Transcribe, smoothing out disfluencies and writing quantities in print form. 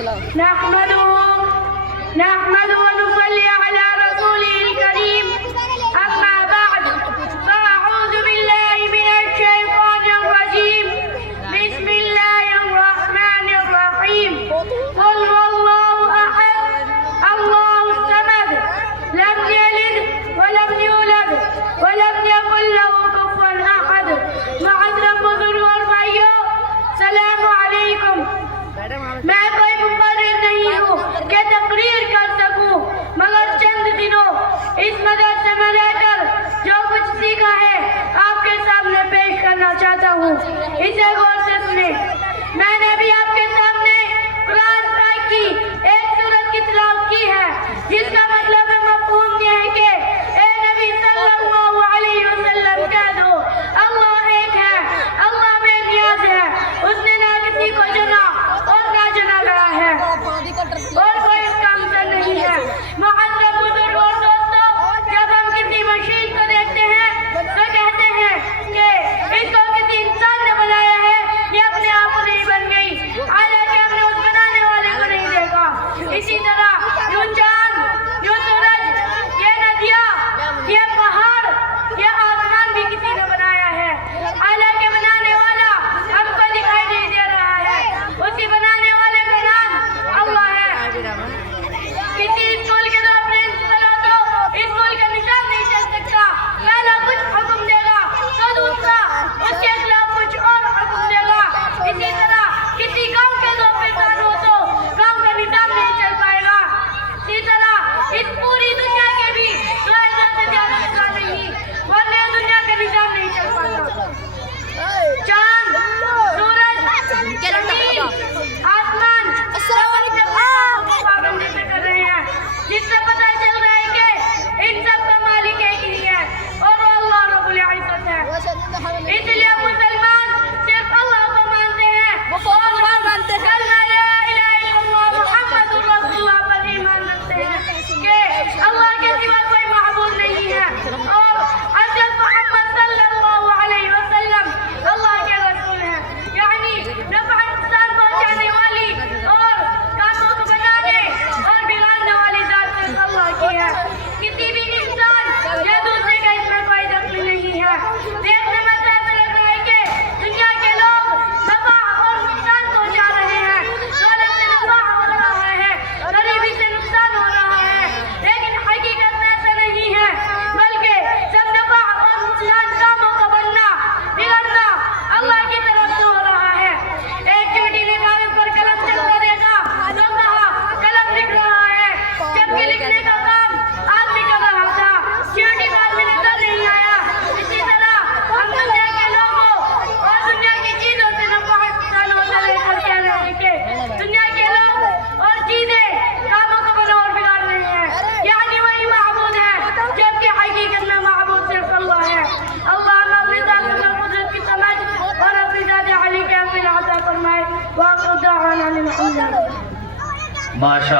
नहमदुहु व नुसल्ली अला रसूलिल करीम अम्मा बाद फ़अऊज़ु बिल्लाहि मिनश शैतानिर रजीम बिस्मिल्लाहिर रहमानिर रहीम क़ुल हुवल्लाहु अहद अल्लाहुस समद लम यलिद व लम यूलद व लम यकुल लहु कुफुवन अहद। मुअज़्ज़म बुज़ुर्ग और भाइयों, सलाम अलैकुम। मैं कोई मुक़र्रिर नहीं हूँ कि तकरीर कर सकूँ, मगर चंद दिनों इस मदरसे में रहकर जो कुछ सीखा है आपके सामने पेश करना चाहता हूँ। इसे गौर से सुने। मैंने भी आपके सामने कुरान पाक की एक सूरत की तिलावत की है, जिसका मतलब मफ़हूम ये है कि ए नबी सल्लल्लाहु अलैहि वसल्लम कह दो, अल्लाह एक है, अल्लाह बेनियाज़ है, उसने ना किसी को चुना और ना चुना गया है और कोई इसका हमसर नहीं है। मुअज़्ज़म बुज़ुर्ग और दोस्तों, जब हम किसी मशीन को देखते हैं तो कहते हैं कि इसको किसी इंसान ने बनाया है, ये अपने आप नहीं बन गई, हालांकि हमने उस बनाने वाले को नहीं देखा। इसी तरह यूं चांद, यूं सूरज, ये नदियाँ, ये पहाड़, ये आसमान भी किसी ने बनाया है, हालांकि बनाने वाला हमको दिखाई नहीं दे रहा है। उसी बनाने वाले का नाम अल्लाह है। किसी स्कूल के दो प्रिंसिपल हो तो स्कूल का निजाम नहीं चल सकता, पहला कुछ हुक्म देगा तो दूसरा उसके खिलाफ कुछ और हुक्म देगा। इसी तरह किसी गांव के दो प्रधान हो तो गांव का निजाम नहीं चल पाएगा। इसी तरह इस पूरी दुनिया के भी 2000 से ज्यादा प्रधान नहीं, वरना दुनिया का निजाम नहीं चल पाता। चांद, सूरज, जमीन, आसमान पाबंदी से कर रहे हैं, जिससे पता चल रहा है कि इन सब का मालिक एक ही है और वो अल्लाह रब्बुल इज्जत है। इसलिए मुसलमान सिर्फ अल्लाह को मानते हैं और कलमा ला इलाहा इल्लल्लाह मुहम्मदुर रसूलुल्लाह पर ईमान रखते हैं कि अल्लाह के सिवा कोई माबूद नहीं है और हज़रत मोहम्मद सल्लल्लाहु अलैहि वसल्लम अल्लाह के रसूल हैं। यानी नफ़ा नुकसान पहुंचाने वाली और कामों को बनाने और बिगाड़ने वाली ज़ात सिर्फ अल्लाह की है। किसी भी इंसान या दूसरे का इसमें कोई दखल नहीं है। देखने में ऐसा लग रहा है कि दुनिया के लोग नफ़ा और नुकसान पहुंचा रहे हैं, दौलत से नफ़ा हो रहा है, गरीबी से नुकसान हो रहा है, लेकिन हकीकत में ऐसा नहीं है, बल्कि सब नफ़ा और नुकसान कामों का बनना, बिगड़ना अल्लाह की तरफ से हो रहा है। एक चींटी ने कागज पर कलम चलता देखा तो कहा कलम लिख रहा है, जबकि लिखने का काम आदमी कर रहा था, चींटी को आदमी नजर नहीं आया। इसी तरह हम दुनिया के लोगों और दुनिया की चीजों से नफ़ा नुकसान होता लेकर कह रहे हैं कि दुनिया के लोग और चीजें कामों को बना और बिगाड़ रहे हैं, यानी वही माबूद है, जबकि हकीकत में माबूद सिर्फ अल्लाह है। अल्लाह अपनी ताकत और कुदरत की समझ और अपनी ज़ात अली के अता फरमाए। वाक़िअ दाअवाना अनिल हम्दुलिल्लाह। माशा